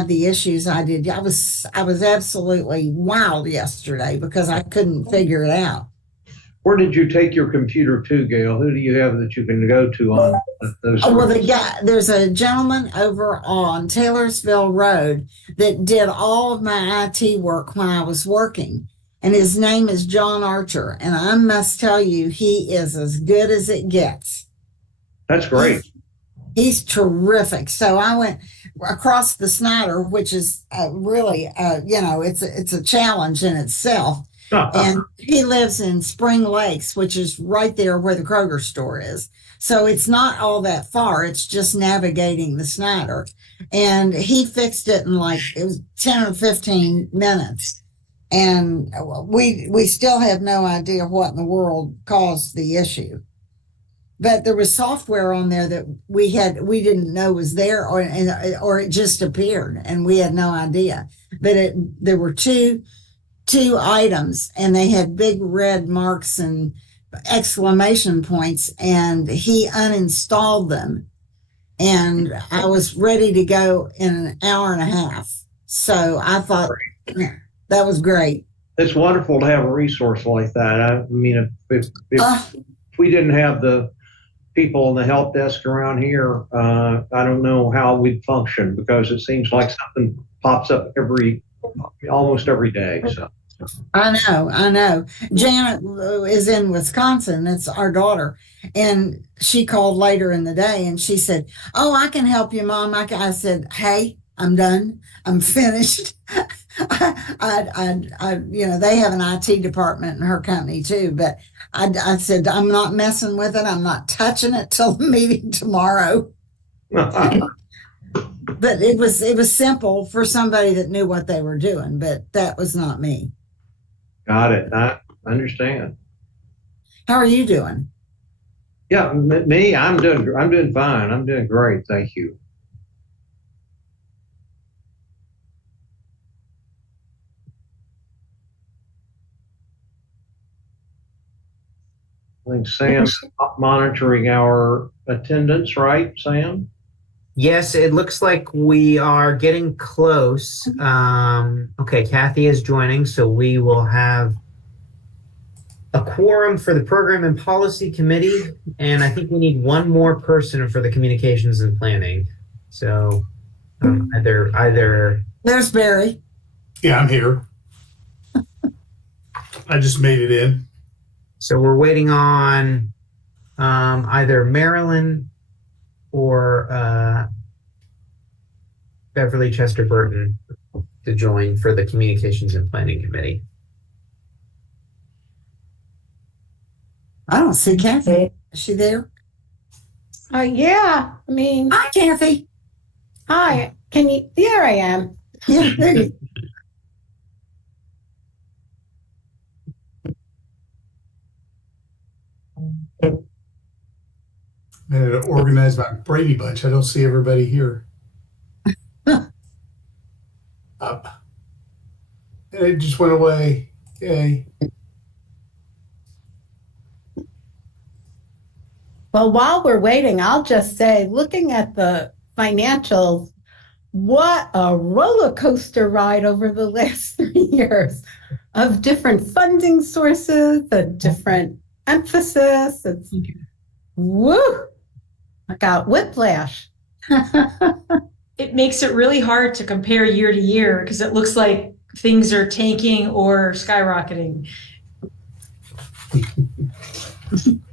have the issues I did. I was absolutely wild yesterday because I couldn't figure it out. Where did you take your computer to, Gail? Who do you have that you can go to on those Oh, well, groups? there's a gentleman over on Taylorsville Road that did all of my IT work when I was working. And his name is John Archer. And I must tell you, he is as good as it gets. That's great. He's terrific. So I went across the Snyder, which is really, it's a challenge in itself. And he lives in Spring Lakes, which is right there where the Kroger store is. So it's not all that far. It's just navigating the Snyder. And he fixed it in it was 10 or 15 minutes. And we still have no idea what in the world caused the issue. But there was software on there that we didn't know was there, or it just appeared and we had no idea. But there were two items and they had big red marks and exclamation points, and he uninstalled them. And I was ready to go in an hour and a half. So I thought that was great. It's wonderful to have a resource like that. I mean, if we didn't have the people in the help desk around here, I don't know how we'd function, because it seems like something pops up almost every day. So I know. Janet is in Wisconsin. It's our daughter. And she called later in the day and she said, "Oh, I can help you, Mom." I said, "Hey, I'm done. I'm finished." They have an IT department in her company too, but I said, "I'm not messing with it. I'm not touching it till the meeting tomorrow." But it was simple for somebody that knew what they were doing, but that was not me. Got it. I understand. How are you doing? Yeah, me, I'm doing fine. I'm doing great. Thank you. I think Sam's monitoring our attendance, right, Sam? Yes, it looks like we are getting close. Okay, Kathy is joining, so we will have a quorum for the Program and Policy Committee, and I think we need one more person for the Communications and Planning. So either. There's Barry. Yeah, I'm here. I just made it in. So we're waiting on either Marilyn or Beverly Chester Burton to join for the Communications and Planning Committee. I don't see Kathy. Is she there? Yeah. Hi, Kathy. Hi. There I am. Yeah, there you I had to organize my Brady Bunch. I don't see everybody here. Up. And it just went away. Yay. Well, while we're waiting, I'll just say, looking at the financials, what a roller coaster ride over the last 3 years of different funding sources, a different emphasis. It's woo! I got whiplash. It makes it really hard to compare year to year because it looks like things are tanking or skyrocketing.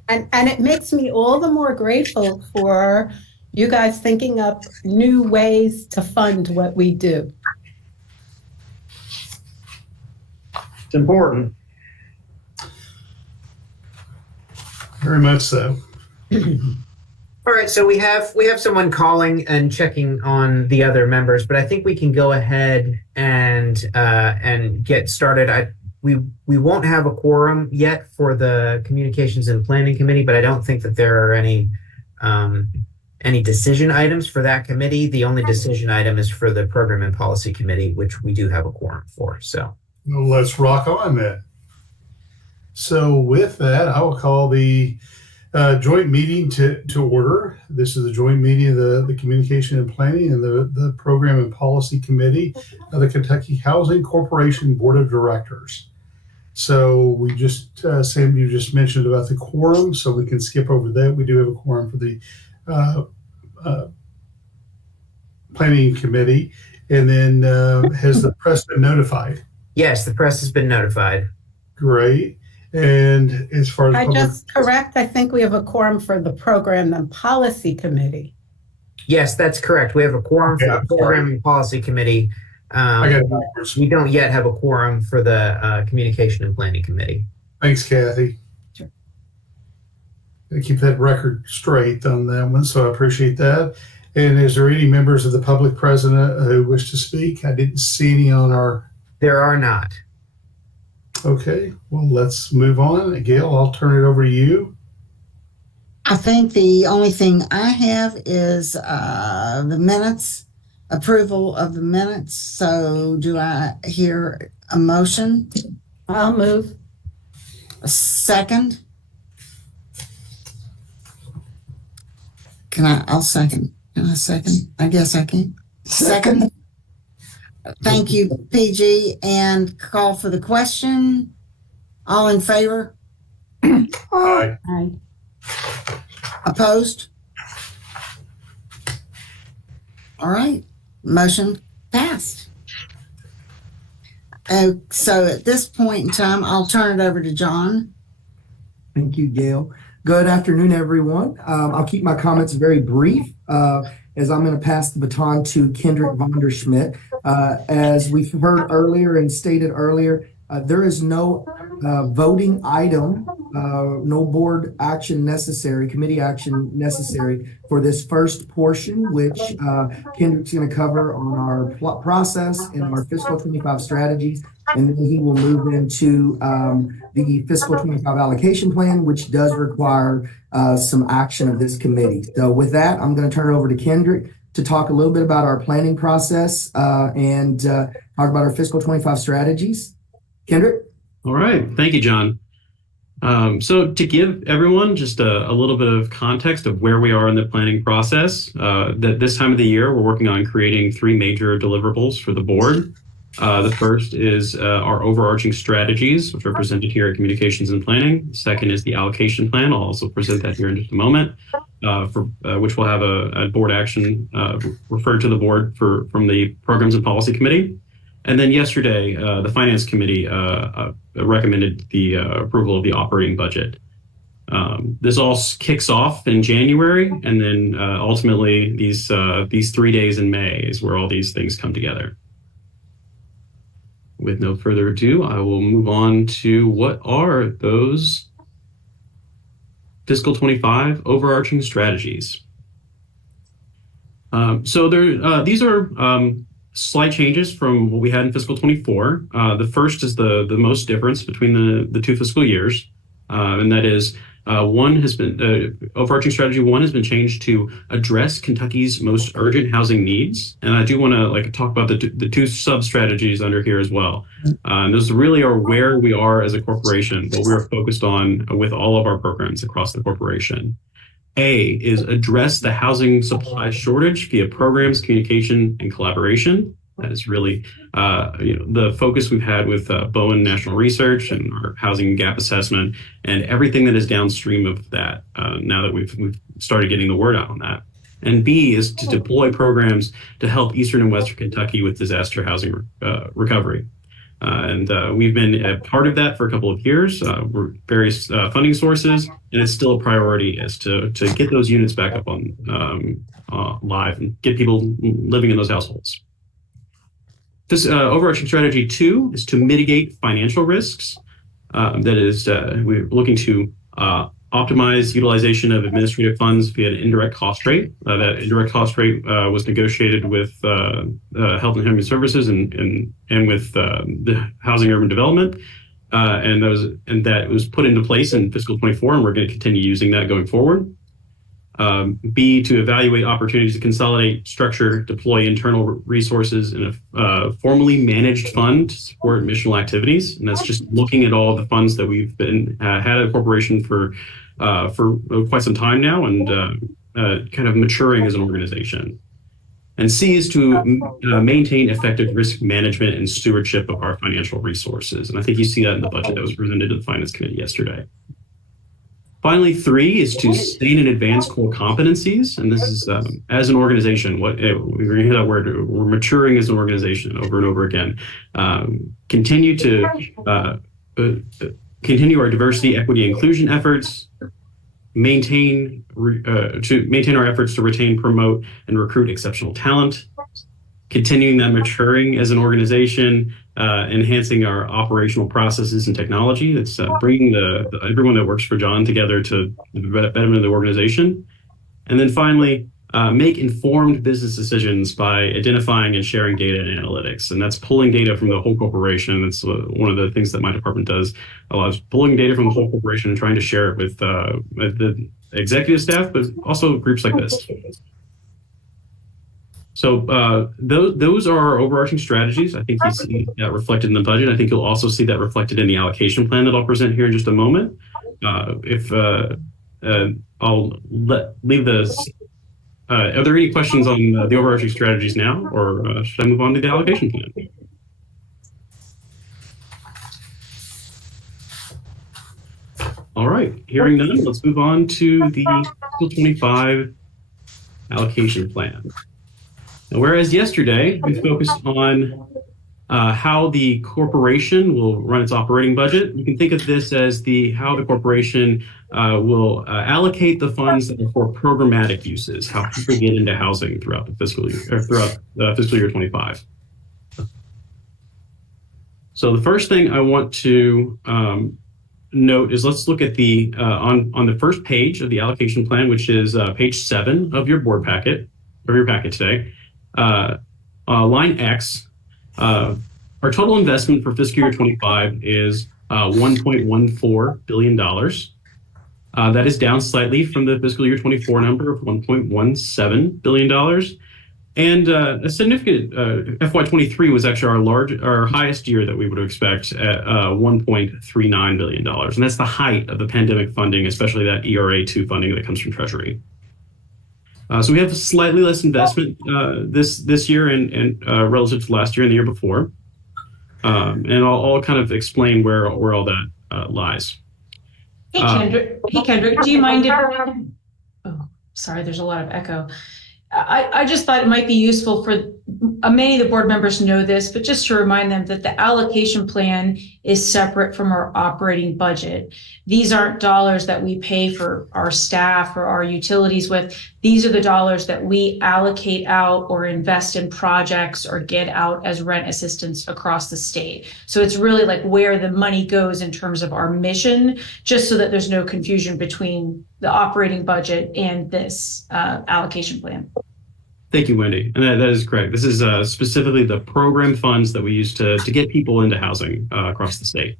And it makes me all the more grateful for you guys thinking up new ways to fund what we do. It's important. Very much so. All right, so we have someone calling and checking on the other members, but I think we can go ahead and get started. We won't have a quorum yet for the Communications and Planning Committee, but I don't think that there are any decision items for that committee. The only decision item is for the Program and Policy Committee, which we do have a quorum for. So well, let's rock on then. So with that, I will call the Joint meeting to order. This is the joint meeting of the Communication and Planning and the Program and Policy Committee of the Kentucky Housing Corporation Board of Directors. So we just, Sam, you just mentioned about the quorum, so we can skip over that. We do have a quorum for the Planning Committee. And then has the press been notified? Yes, the press has been notified. Great. And as far as I just correct, I think we have a quorum for the Program and Policy Committee. Yes, that's correct. We have a quorum for the Program and Policy Committee. I got it backwards. We don't yet have a quorum for the Communication and Planning Committee. Thanks, Kathy. Sure. I keep that record straight on that one, so I appreciate that. And is there any members of the public present who wish to speak? I didn't see any on our... There are not. Okay, well, let's move on. Gail, I'll turn it over to you. I think the only thing I have is the minutes, approval of the minutes. So do I hear a motion? I'll move. A second? I'll second. Can I second? I guess I can. Second. Thank you, PG. And call for the question. All in favor? Aye. Aye. Opposed? All right. Motion passed. So at this point in time, I'll turn it over to John. Thank you, Gail. Good afternoon, everyone. I'll keep my comments very brief as I'm going to pass the baton to Kendrick Vonderschmidt. As we've heard earlier and stated earlier, there is no voting item, no board action necessary, committee action necessary for this first portion, which Kendrick's going to cover on our process and our fiscal 25 strategies. And then he will move into the fiscal 25 allocation plan, which does require some action of this committee. So with that, I'm going to turn it over to Kendrick to talk a little bit about our planning process and talk about our fiscal 25 strategies. Kendrick? All right. Thank you, John. So to give everyone just a little bit of context of where we are in the planning process, that this time of the year, we're working on creating 3 major deliverables for the board. The first is our overarching strategies, which are presented here at Communications and Planning. The second is the allocation plan. I'll also present that here in just a moment, for which we'll have a board action referred to the board from the Programs and Policy Committee. And then yesterday, the Finance Committee recommended the approval of the operating budget. This all kicks off in January, and then ultimately these 3 days in May is where all these things come together. With no further ado, I will move on to what are those fiscal 25 overarching strategies. So these are slight changes from what we had in fiscal 24. The first is the most difference between the 2 fiscal years, and that is one has been overarching strategy 1 has been changed to address Kentucky's most urgent housing needs, and I do want to talk about the 2 sub strategies under here as well. And those really are where we are as a corporation, what we're focused on with all of our programs across the corporation. A is address the housing supply shortage via programs, communication, and collaboration. That is really the focus we've had with Bowen National Research and our housing gap assessment and everything that is downstream of that now that we've started getting the word out on that. And B is to deploy programs to help Eastern and Western Kentucky with disaster housing recovery. And we've been a part of that for a couple of years. We're various funding sources, and it's still a priority as to get those units back up on live and get people living in those households. This overarching strategy 2 is to mitigate financial risks. That is, we're looking to optimize utilization of administrative funds via an indirect cost rate. That indirect cost rate was negotiated with Health and Human Services and with the Housing Urban Development, and that was put into place in fiscal 24, and we're going to continue using that going forward. B, to evaluate opportunities to consolidate, structure, deploy internal resources in a formally managed fund to support missional activities. And that's just looking at all the funds that we've been had at a corporation for quite some time now, and kind of maturing as an organization. And C is to maintain effective risk management and stewardship of our financial resources. And I think you see that in the budget that was presented to the Finance Committee yesterday. Finally, 3 is to sustain and advance core competencies. And this is, as an organization, we're going to hear that word, we're maturing as an organization over and over again. Continue our diversity, equity, inclusion efforts, maintain our efforts to retain, promote, and recruit exceptional talent, continuing that maturing as an organization, enhancing our operational processes and technology. That's bringing everyone that works for John together to the betterment of the organization. And then finally, make informed business decisions by identifying and sharing data and analytics. And that's pulling data from the whole corporation. That's one of the things that my department does a lot, is pulling data from the whole corporation and trying to share it with the executive staff, but also groups like this. So those are our overarching strategies. I think you see that reflected in the budget. I think you'll also see that reflected in the allocation plan that I'll present here in just a moment. I'll leave this. Are there any questions on the overarching strategies now, or should I move on to the allocation plan? All right, hearing none, let's move on to the fiscal 25 allocation plan. Now, whereas yesterday we focused on how the corporation will run its operating budget, you can think of this as how the corporation will allocate the funds that are for programmatic uses, how people get into housing throughout the fiscal year, or throughout fiscal year 25. So the first thing I want to note is, let's look at the on the first page of the allocation plan, which is page 7 of your board packet, or your packet today. Line X, our total investment for fiscal year 25 is $1.14 billion. That is down slightly from the fiscal year 24 number of $1.17 billion. And a significant FY23 was actually our highest year that we would expect at $1.39 billion. And that's the height of the pandemic funding, especially that ERA2 funding that comes from Treasury. So we have slightly less investment this year and relative to last year and the year before. And I'll kind of explain where all that lies. Hey, Kendrick, do you mind if... Oh, sorry, there's a lot of echo. I just thought it might be useful for many of the board members know this, but just to remind them that the allocation plan is separate from our operating budget. These aren't dollars that we pay for our staff or our utilities with. These are the dollars that we allocate out or invest in projects or get out as rent assistance across the state. So it's really like where the money goes in terms of our mission, just so that there's no confusion between the operating budget and this allocation plan. Thank you, Wendy. And that is correct. This is specifically the program funds that we use to get people into housing across the state.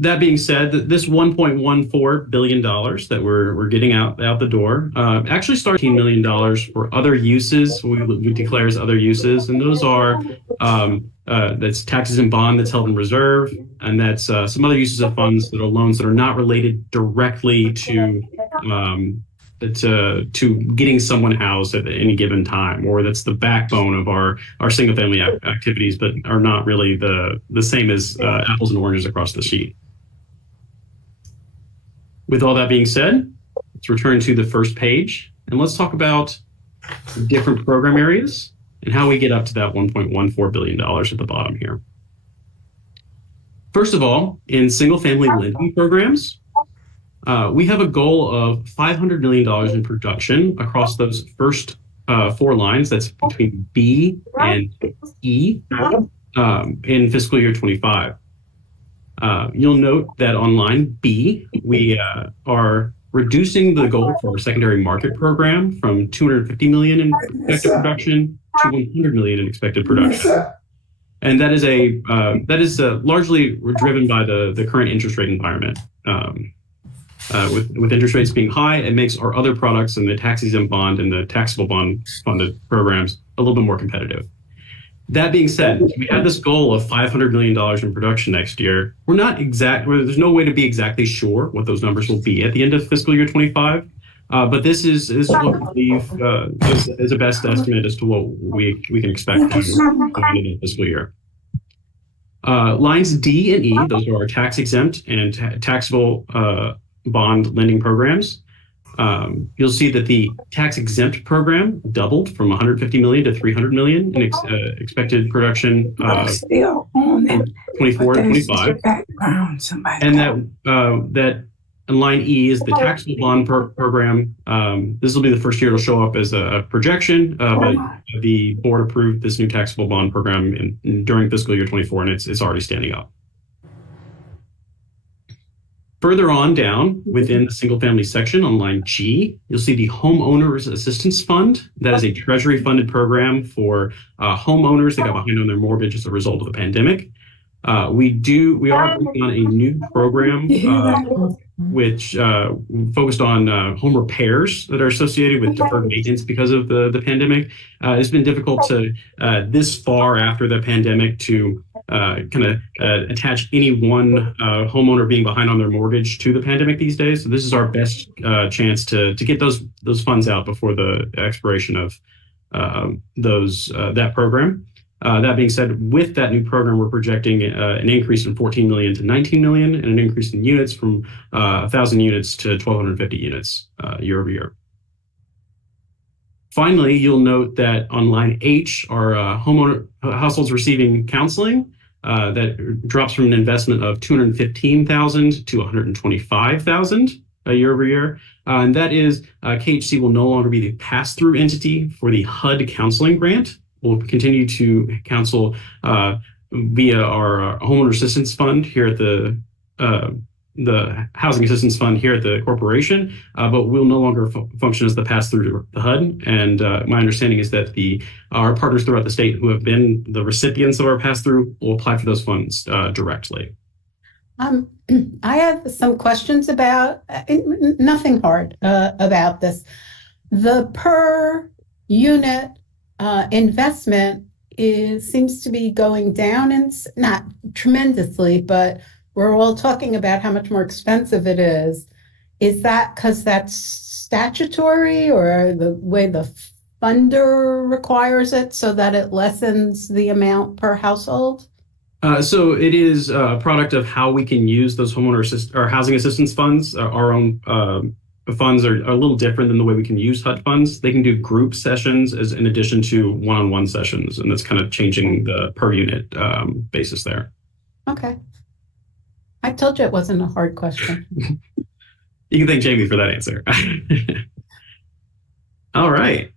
That being said, this $1.14 billion that we're getting out the door actually starts $18 million for other uses. We declare as other uses, and those are that's taxes and bond that's held in reserve, and that's some other uses of funds that are loans that are not related directly to getting someone housed at any given time, or that's the backbone of our single family activities, but are not really the same as apples and oranges across the sheet. With all that being said, let's return to the first page and let's talk about the different program areas and how we get up to that $1.14 billion at the bottom here. First of all, in single family lending programs, we have a goal of $500 million in production across those first 4 lines. That's between B and E in fiscal year 25. You'll note that on line B, we are reducing the goal for our secondary market program from $250 million in expected production to $100 million in expected production. And that is largely driven by the current interest rate environment. with interest rates being high, it makes our other products in the tax-exempt bond and the taxable bond funded programs a little bit more competitive. That being said, we have this goal of $500 million in production next year. There's no way to be exactly sure what those numbers will be at the end of fiscal year 25. But this is what we believe is a best estimate as to what we can expect at the end of the fiscal year. Lines D and E, those are our tax exempt and taxable bond lending programs. You'll see that the tax exempt program doubled from 150 million to 300 million in expected production 24 and 25. And that line E is the taxable bond program. This will be the first year it'll show up as a projection, but the board approved this new taxable bond program during fiscal year 24, and it's already standing up. Further on down within the single family section on line G, you'll see the Homeowners Assistance Fund. That is a treasury funded program for homeowners that got behind on their mortgage as a result of the pandemic. We are working on a new program which focused on home repairs that are associated with deferred maintenance because of the pandemic. It's been difficult to this far after the pandemic to attach any one homeowner being behind on their mortgage to the pandemic these days. So this is our best chance to get those funds out before the expiration of that program. That being said, with that new program, we're projecting an increase from 14 million to 19 million and an increase in units from 1,000 units to 1,250 units year over year. Finally, you'll note that on line H, our homeowner households receiving counseling, that drops from an investment of 215,000 to 125,000 year over year. And that is KHC will no longer be the pass-through entity for the HUD counseling grant. We'll continue to counsel via our Homeowner Assistance Fund here at the Housing Assistance Fund here at the corporation, but we'll no longer function as the pass-through to the HUD. And my understanding is that our partners throughout the state who have been the recipients of our pass-through will apply for those funds directly. I have some questions about, nothing hard about this. The per unit investment seems to be going down, and not tremendously, but we're all talking about how much more expensive it is. Is that because that's statutory or the way the funder requires it so that it lessens the amount per household? So it is a product of how we can use those or housing assistance funds. Our own funds are a little different than the way we can use HUD funds. They can do group sessions as in addition to one-on-one sessions, and that's kind of changing the per unit basis there. Okay. I told you it wasn't a hard question. You can thank Jamie for that answer. All right.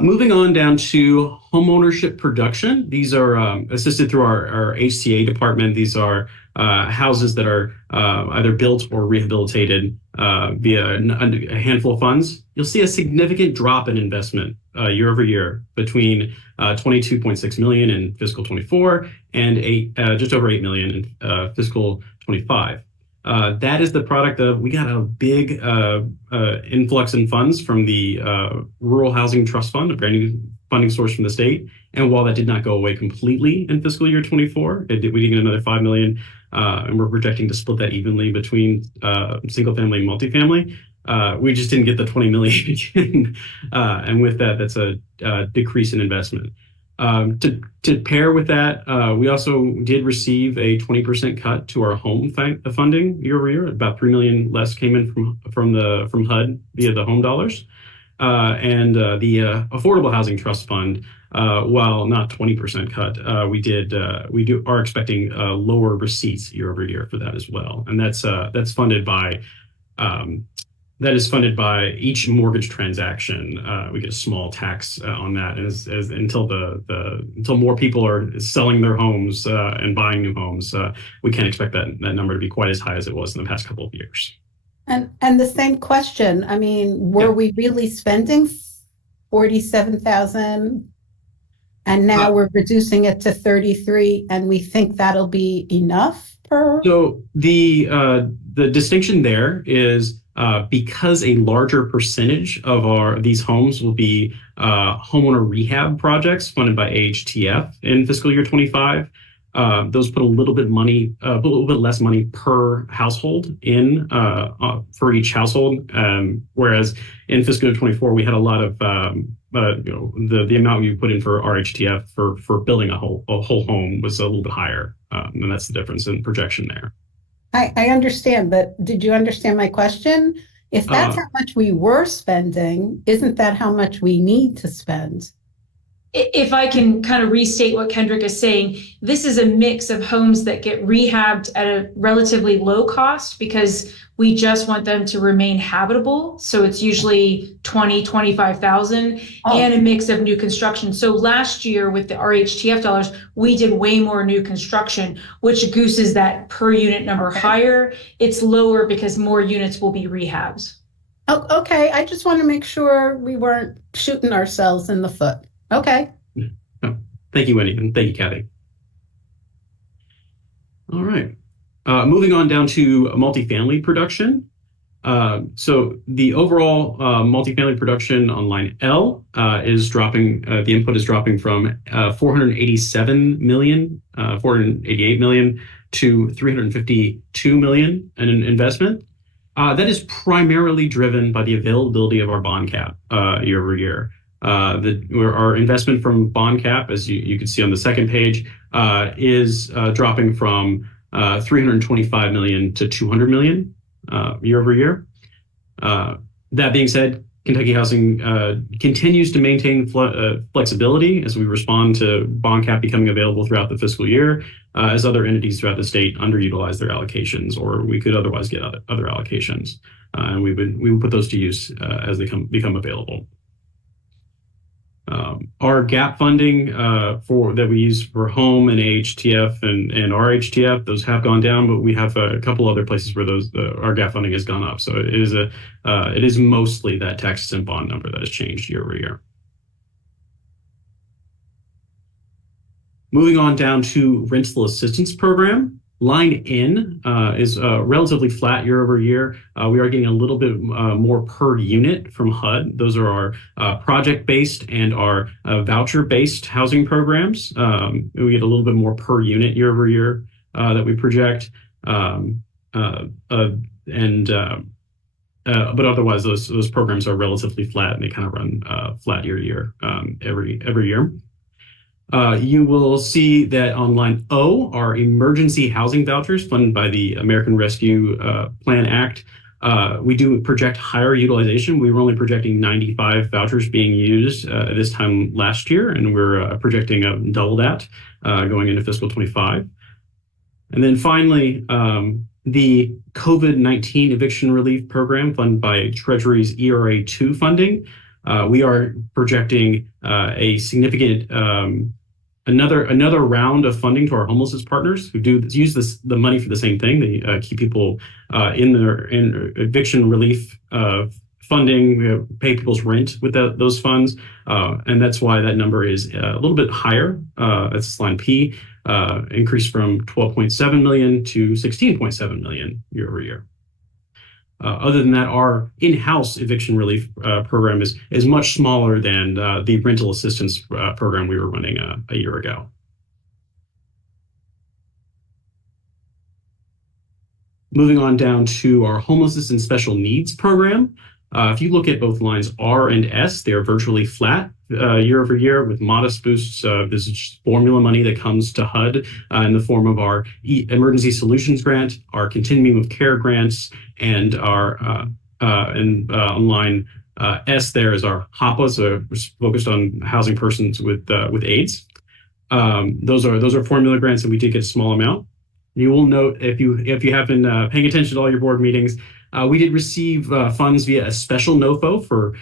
Moving on down to homeownership production. These are assisted through our HCA department. These are houses that are either built or rehabilitated via a handful of funds. You'll see a significant drop in investment year over year between 22.6 million in fiscal 24 and just over 8 million in fiscal 25. That is the product of, we got a big influx in funds from the Rural Housing Trust Fund, a brand new funding source from the state. And while that did not go away completely in fiscal year 24, we did get another 5 million, and we're projecting to split that evenly between single family and multifamily. We just didn't get the 20 million again. And with that, that's a decrease in investment. To pair with that, we also did receive a 20% cut to our home funding year over year. About 3 million less came in from HUD via the home dollars. And the Affordable Housing Trust Fund, while not 20% cut, we are expecting lower receipts year over year for that as well. And that's funded by that is funded by each mortgage transaction. We get a small tax on that, and until more people are selling their homes and buying new homes, we can't expect that number to be quite as high as it was in the past couple of years. And the same question. I mean, were we really spending 47,000, and now we're reducing it to 33, and we think that'll be enough per? So the distinction there is because a larger percentage of these homes will be homeowner rehab projects funded by AHTF in fiscal year 25. Those put a little bit less money per household in for each household. Whereas in fiscal year 24, we had a lot of the amount you put in for RHTF for building a whole home was a little bit higher, and that's the difference in projection there. I understand, but did you understand my question? If that's how much we were spending, isn't that how much we need to spend? If I can kind of restate what Kendrick is saying, this is a mix of homes that get rehabbed at a relatively low cost because we just want them to remain habitable. So it's usually 25,000 and a mix of new construction. So last year with the RHTF dollars, we did way more new construction, which gooses that per unit number higher. It's lower because more units will be rehabs. Oh, okay. I just want to make sure we weren't shooting ourselves in the foot. Okay. Oh, thank you, Wendy, and thank you, Kathy. All right. Moving on down to multifamily production. So the overall multifamily production on line L is dropping. The input is dropping from 488 million to 352 million in an investment. That is primarily driven by the availability of our bond cap year over year. Our investment from bond cap, as you can see on the second page, is dropping from 325 million to 200 million year over year. That being said, Kentucky Housing continues to maintain flexibility as we respond to bond cap becoming available throughout the fiscal year, as other entities throughout the state underutilize their allocations, or we could otherwise get other allocations, and we would put those to use as they become available. Our gap funding that we use for home and AHTF and RHTF, those have gone down, but we have a couple other places where our gap funding has gone up. So it is mostly that tax-exempt bond number that has changed year over year. Moving on down to rental assistance program. Line N is relatively flat year over year. We are getting a little bit more per unit from HUD. Those are our project-based and our voucher-based housing programs. We get a little bit more per unit year over year that we project. But otherwise, those programs are relatively flat, and they kind of run flat year to year every year. You will see that on line O are emergency housing vouchers funded by the American Rescue Plan Act. We do project higher utilization. We were only projecting 95 vouchers being used this time last year, and we're projecting double that going into fiscal 25. And then finally, the COVID-19 eviction relief program funded by Treasury's ERA 2 funding. We are projecting a significant another round of funding to our homelessness partners who do use the money for the same thing. They keep people in eviction relief funding. We pay people's rent with those funds, and that's why that number is a little bit higher. That's line P, increased from 12.7 million to 16.7 million year over year. Other than that, our in-house eviction relief program is much smaller than the rental assistance program we were running a year ago. Moving on down to our homelessness and special needs program. If you look at both lines R and S, they are virtually flat year over year with modest boosts. This is formula money that comes to HUD in the form of our Emergency Solutions Grant, our Continuum of Care grants, and our on line S there is our HOPA, so we're focused on housing persons with AIDS. Those are formula grants, and we did get a small amount. You will note if you have been paying attention to all your board meetings, we did receive funds via a special NOFO for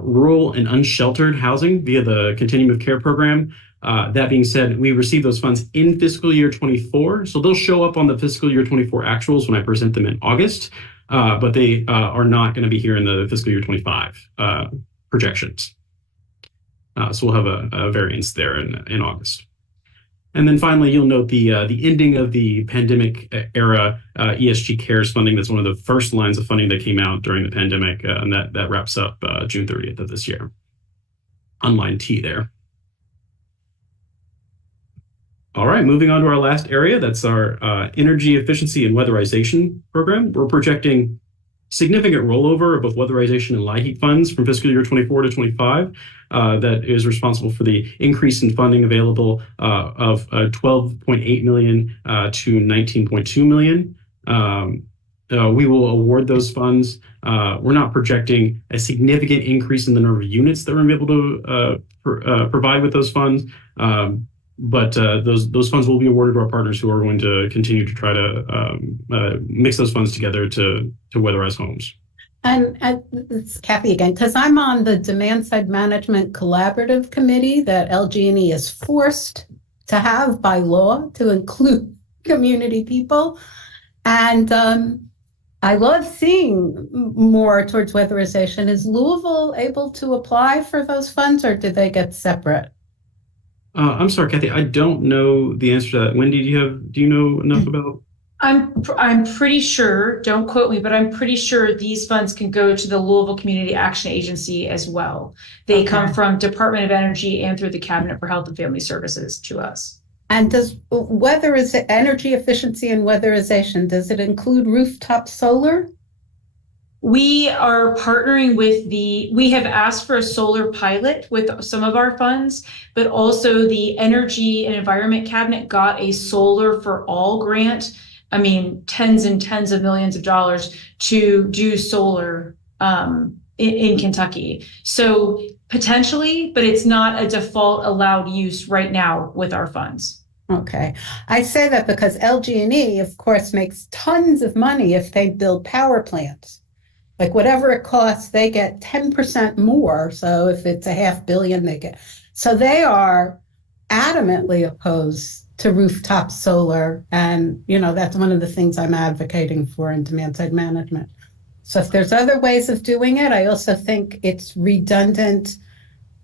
rural and unsheltered housing via the Continuum of Care program. That being said, we received those funds in fiscal year 24, so they'll show up on the fiscal year 24 actuals when I present them in August, but they are not going to be here in the fiscal year 25 projections. So we'll have a variance there in August. And then finally, you'll note the ending of the pandemic era ESG Cares funding. That's one of the first lines of funding that came out during the pandemic, and that wraps up June 30th of this year. On line T there. All right, moving on to our last area. That's our energy efficiency and weatherization program. We're projecting significant rollover of both weatherization and LIHEAP funds from fiscal year 24 to 25. That is responsible for the increase in funding available of $12.8 million to $19.2 million. We will award those funds. We're not projecting a significant increase in the number of units that we're going to be able to provide with those funds. But those funds will be awarded to our partners who are going to continue to try to mix those funds together to weatherize homes. And it's Kathy again, because I'm on the Demand Side Management Collaborative Committee that LG&E is forced to have by law to include community people. And I love seeing more towards weatherization. Is Louisville able to apply for those funds, or did they get separate? I'm sorry, Kathy, I don't know the answer to that. Wendy, do you know enough about? I'm pretty sure, don't quote me, but I'm pretty sure these funds can go to the Louisville Community Action Agency as well. They come from Department of Energy and through the Cabinet for Health and Family Services to us. And does energy efficiency and weatherization, does it include rooftop solar? We are partnering with we have asked for a solar pilot with some of our funds, but also the Energy and Environment Cabinet got a Solar for All grant. I mean, tens and tens of millions of dollars to do solar in Kentucky. So potentially, but it's not a default allowed use right now with our funds. Okay. I say that because LG&E, of course, makes tons of money if they build power plants. Like whatever it costs, they get 10% more. So if it's $500 million, they get. So they are adamantly opposed to rooftop solar. And, that's one of the things I'm advocating for in demand side management. So if there's other ways of doing it, I also think it's redundant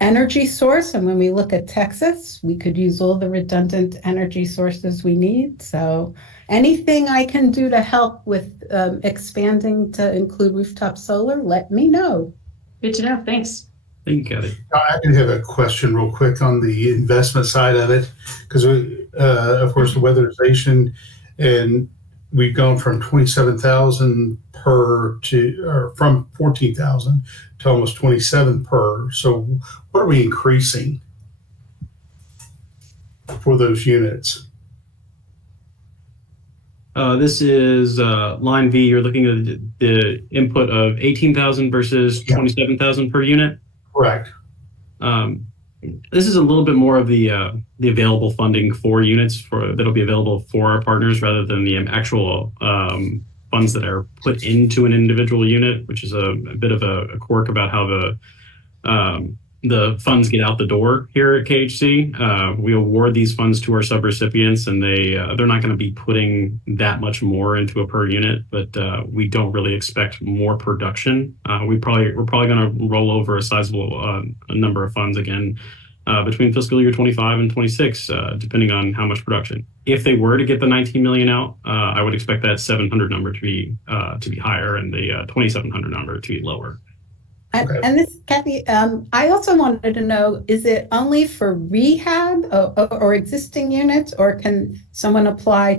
energy source. And when we look at Texas, we could use all the redundant energy sources we need. So anything I can do to help with expanding to include rooftop solar, let me know. Good to know. Thanks. Thank you, Kathy. I can have a question real quick on the investment side of it, because of course, the weatherization, and we've gone from 27,000 per from 14,000 to almost 27 per. So what are we increasing for those units? This is line V. You're looking at the input of 18,000 versus 27,000 per unit. Correct. This is a little bit more of the available funding for units that'll be available for our partners rather than the actual funds that are put into an individual unit, which is a bit of a quirk about how the funds get out the door here at KHC. We award these funds to our subrecipients, and they're not going to be putting that much more into a per unit, but we don't really expect more production. We're probably going to roll over a sizable number of funds again between fiscal year 25 and 26, depending on how much production. If they were to get the 19 million out, I would expect that 700 number to be higher and the 2,700 number to be lower. Okay. And this, Kathy, I also wanted to know, is it only for rehab or existing units, or can someone apply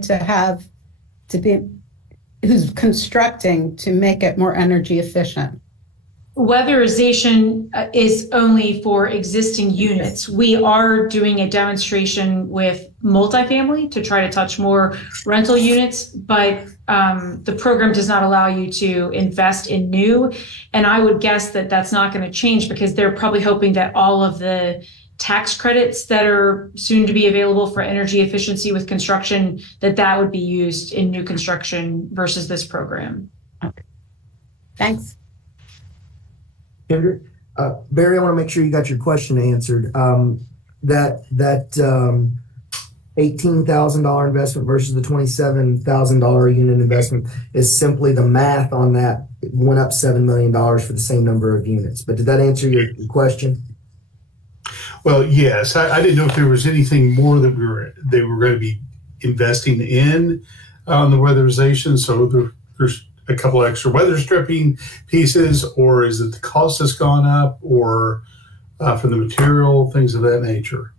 who's constructing to make it more energy efficient? Weatherization is only for existing units. We are doing a demonstration with multifamily to try to touch more rental units, but the program does not allow you to invest in new. And I would guess that that's not going to change because they're probably hoping that all of the tax credits that are soon to be available for energy efficiency with construction, that would be used in new construction versus this program. Okay. Thanks. Kendrick, Barry, I want to make sure you got your question answered. That $18,000 investment versus the $27,000 unit investment is simply the math on that. It went up $7 million for the same number of units. But did that answer your question? Well, yes, I didn't know if there was anything more that they were going to be investing in on the weatherization. So there's a couple extra weather stripping pieces, or is it the cost has gone up, or for the material, things of that nature?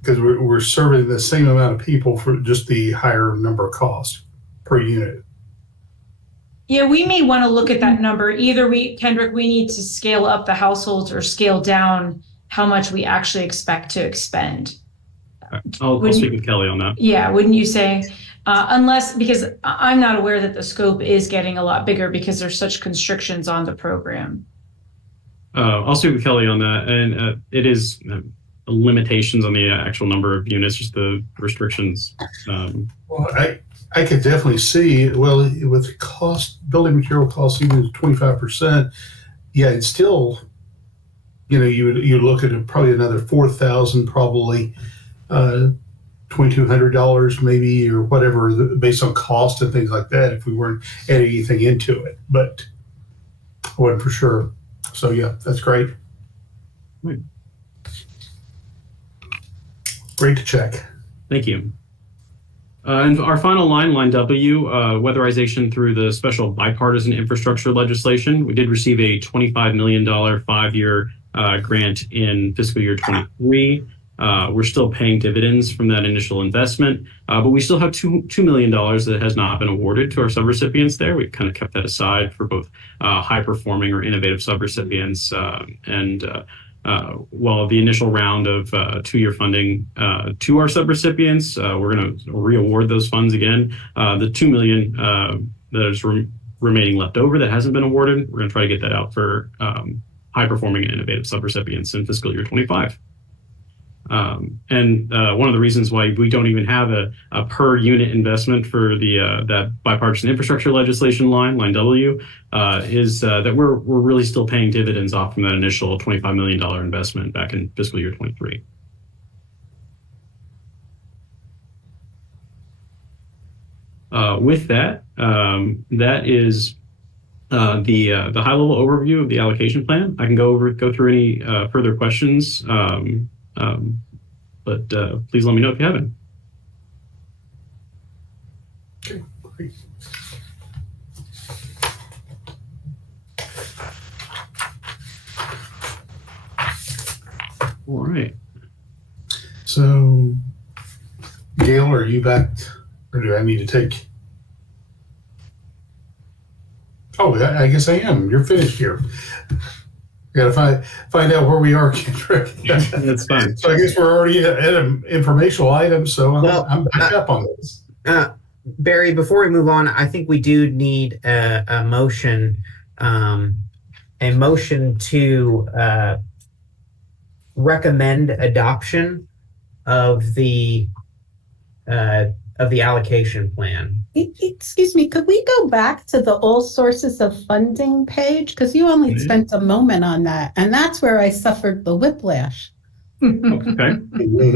Because we're serving the same amount of people for just the higher number of costs per unit. Yeah, we may want to look at that number. Either Kendrick, we need to scale up the households or scale down how much we actually expect to expend. I'll speak with Kelly on that. Yeah, wouldn't you say? Because I'm not aware that the scope is getting a lot bigger because there's such constrictions on the program. I'll speak with Kelly on that. And it is limitations on the actual number of units, just the restrictions. Well, I could definitely see, well, with the cost, building material costs even 25%, yeah, it's still, you look at probably another $4,000, probably $2,200 maybe, or whatever, based on cost and things like that, if we weren't adding anything into it. But I wasn't for sure. So yeah, that's great. Right. Great to check. Thank you. And our final line W, weatherization through the special bipartisan infrastructure legislation. We did receive a $25 million 5-year grant in fiscal year 23. We're still paying dividends from that initial investment, but we still have $2 million that has not been awarded to our subrecipients there. We've kind of kept that aside for both high-performing or innovative subrecipients. While the initial round of 2-year funding to our subrecipients, we're going to re-award those funds again. The $2 million that is remaining left over that hasn't been awarded, we're going to try to get that out for high-performing and innovative subrecipients in fiscal year 25. And one of the reasons why we don't even have a per unit investment for the that bipartisan infrastructure legislation line W, is that we're really still paying dividends off from that initial $25 million investment back in fiscal year 23. With that, that is the high level overview of the allocation plan. I can go through any further questions. But please let me know if you have any. Okay, great. All right. So, Gail, are you back, or do I need to take? Oh, I guess I am. You're finished here. Got to find out where we are, Kendrick. That's fine. So I guess we're already at an informational item, so I'm back up on this. Barry, before we move on, I think we do need a motion to recommend adoption of the allocation plan. Excuse me, could we go back to the all sources of funding page? Because you only spent a moment on that, and that's where I suffered the whiplash. Okay.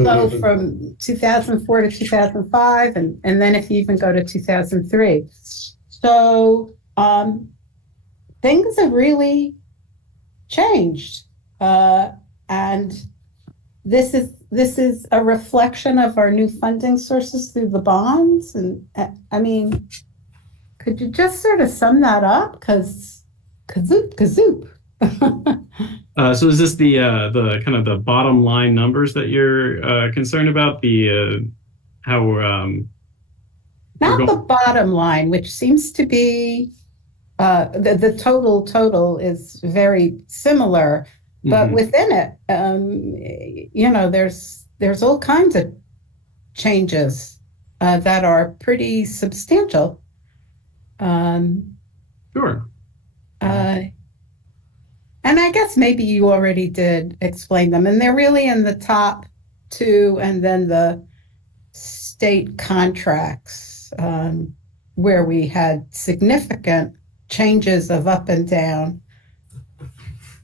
So from 2004 to 2005, and then if you even go to 2003. So things have really changed. And this is a reflection of our new funding sources through the bonds. And I mean, could you just sort of sum that up? Because kazoop. So is this the kind of the bottom line numbers that you're concerned about? The how not the bottom line, which seems to be the total is very similar, but within it, there's all kinds of changes that are pretty substantial. Sure. And I guess maybe you already did explain them, and they're really in the top two, and then the state contracts where we had significant changes of up and down.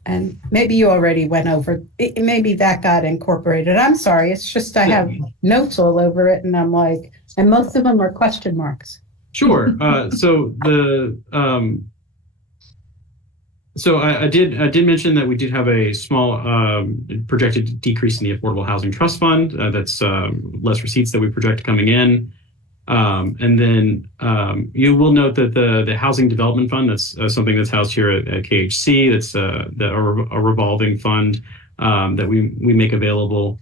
And maybe you already went over, maybe that got incorporated. I'm sorry, it's just I have notes all over it, and I'm like, and most of them are question marks. Sure. So So I did mention that we did have a small projected decrease in the Affordable Housing Trust Fund. That's less receipts that we project coming in. And then you will note that the Housing Development Fund, that's something that's housed here at KHC, that's a revolving fund that we make available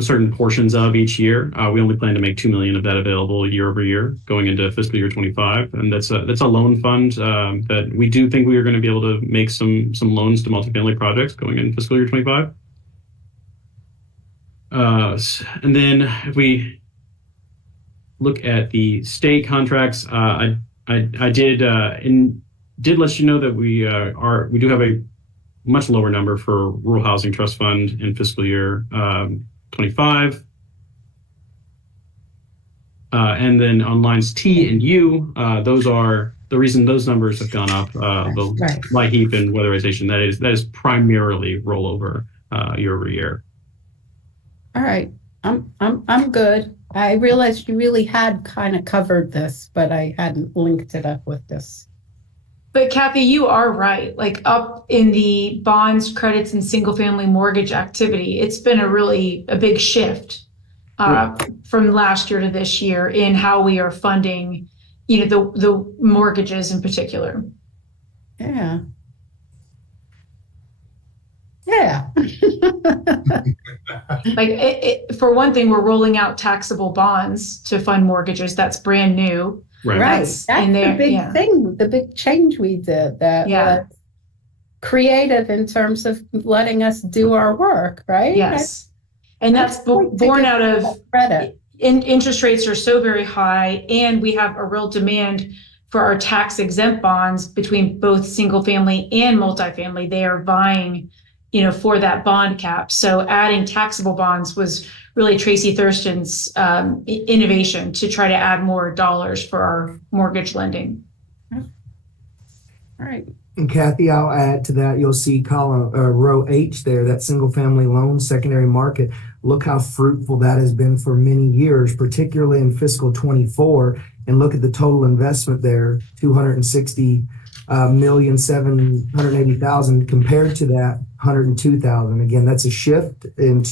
certain portions of each year. We only plan to make $2 million of that available year over year going into fiscal year 25, and that's a loan fund that we do think we are going to be able to make some loans to multifamily projects going in fiscal year 25. And then if we look at the state contracts, I did let you know that we do have a much lower number for Rural Housing Trust Fund in fiscal year 25. And then on lines T and U, those are the reason those numbers have gone up. The LIHEAP and weatherization, that is primarily rollover year over year. All right, I'm good. I realized you really had kind of covered this, but I hadn't linked it up with this. But Kathy, you are right. Like up in the bonds, credits, and single family mortgage activity, it's been a big shift from last year to this year in how we are funding, the mortgages in particular. Yeah. Yeah. Like for one thing, we're rolling out taxable bonds to fund mortgages. That's brand new. Right. That's the big thing, the big change we did that was creative in terms of letting us do our work, right? Yes. And that's born out of credit. Interest rates are so very high, and we have a real demand for our tax exempt bonds between both single family and multifamily. They are vying, for that bond cap. So adding taxable bonds was really Tracy Thurston's innovation to try to add more dollars for our mortgage lending. All right. And Kathy, I'll add to that. You'll see row H there, that single family loan secondary market. Look how fruitful that has been for many years, particularly in fiscal 24. And look at the total investment there, $260,780,000 compared to that 102,000. Again, that's a shift in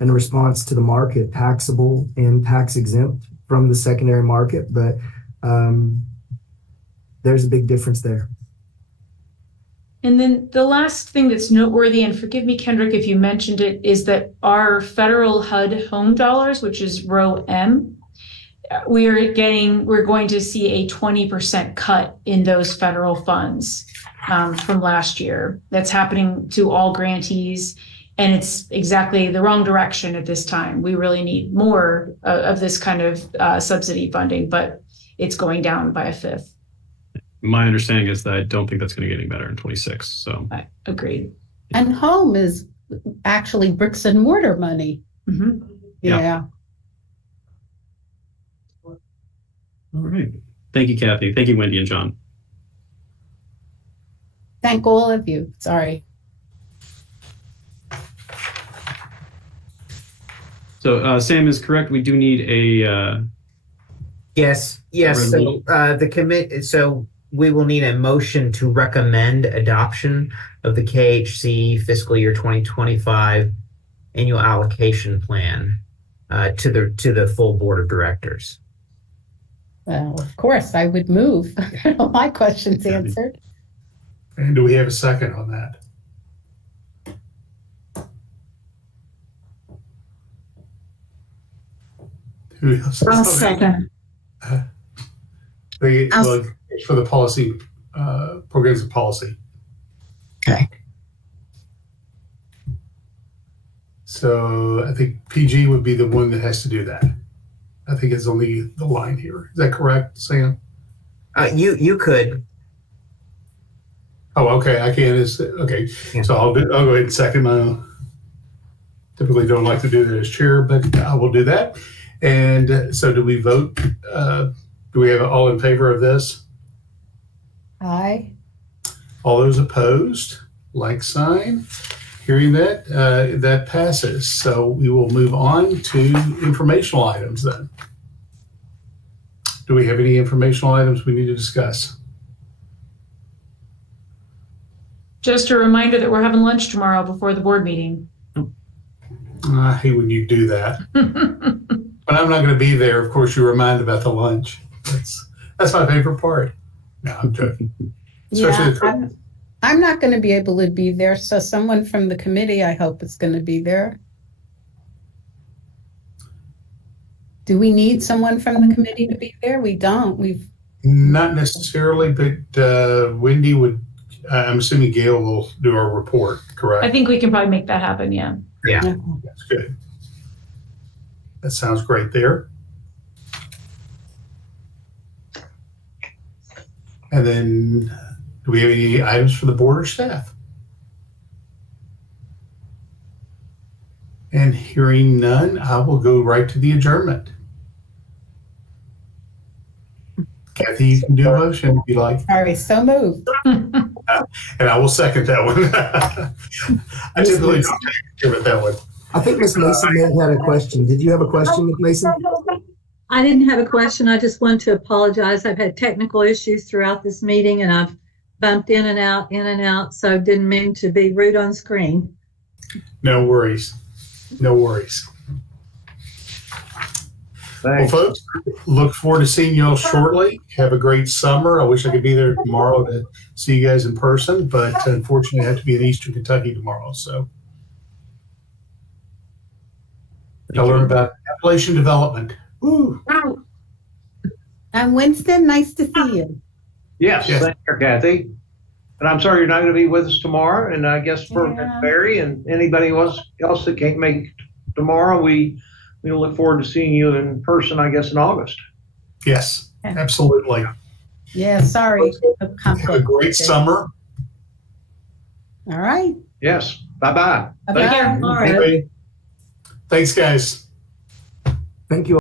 response to the market, taxable and tax exempt from the secondary market. But there's a big difference there. And then the last thing that's noteworthy, and forgive me, Kendrick, if you mentioned it, is that our federal HUD home dollars, which is row M, we're going to see a 20% cut in those federal funds from last year. That's happening to all grantees, and it's exactly the wrong direction at this time. We really need more of this kind of subsidy funding, but it's going down by a fifth. My understanding is that I don't think that's going to get any better in 26. So I agreed. And home is actually bricks and mortar money. Mm-hmm. Yeah. All right. Thank you, Kathy. Thank you, Wendy and John. Thank all of you. Sorry. So Sam is correct. We do need a yes. So So we will need a motion to recommend adoption of the KHC fiscal year 2025 annual allocation plan to the full board of directors. Well, of course, I would move. All my questions answered. And do we have a second on that? I'll second. It's for the policy, programs of policy. Okay. So I think PG would be the one that has to do that. I think it's only the line here. Is that correct, Sam? You could. Oh, okay. I can. Okay. Yeah. So I'll go ahead and second my own. Typically don't like to do that as chair, but I will do that. And so do we vote? Do we have all in favor of this? Aye. All those opposed, like sign. Hearing that, that passes. So we will move on to informational items then. Do we have any informational items we need to discuss? Just a reminder that we're having lunch tomorrow before the board meeting. I hate when you do that. But I'm not going to be there. Of course, you remind about the lunch. That's my favorite part. No, I'm joking. Especially Yeah, I'm not going to be able to be there, so someone from the committee, I hope, is going to be there. Do we need someone from the committee to be there? We don't. not necessarily, but Wendy would. I'm assuming Gail will do our report. Correct. I think we can probably make that happen. Yeah. That's good. That sounds great there. And then, do we have any items for the board or staff? And hearing none, I will go right to the adjournment. Kathy, you can do a motion if you like. All right, so moved. And I will second that one. I typically don't give it that one. I think Ms. Mason may have had a question. Did you have a question, Ms. Mason? I didn't have a question. I just wanted to apologize. I've had technical issues throughout this meeting and I've bumped in and out, so didn't mean to be rude on screen. No worries. No worries. Thanks. Well, folks, look forward to seeing you all shortly. Have a great summer. I wish I could be there tomorrow to see you guys in person, but unfortunately I have to be in Eastern Kentucky tomorrow. So I'll learn about Appalachian development. Woo. And Winston, nice to see you. Yes, Yes. thank you, Kathy. And I'm sorry you're not going to be with us tomorrow. And I guess for Yeah. Barry and anybody else that can't make it tomorrow, we look forward to seeing you in person, I guess, in August. Yes, absolutely. Yeah, sorry. Have a great summer. All right. Yes. Bye-bye. Bye-bye. All right. Anyway, thanks, guys. Thank you.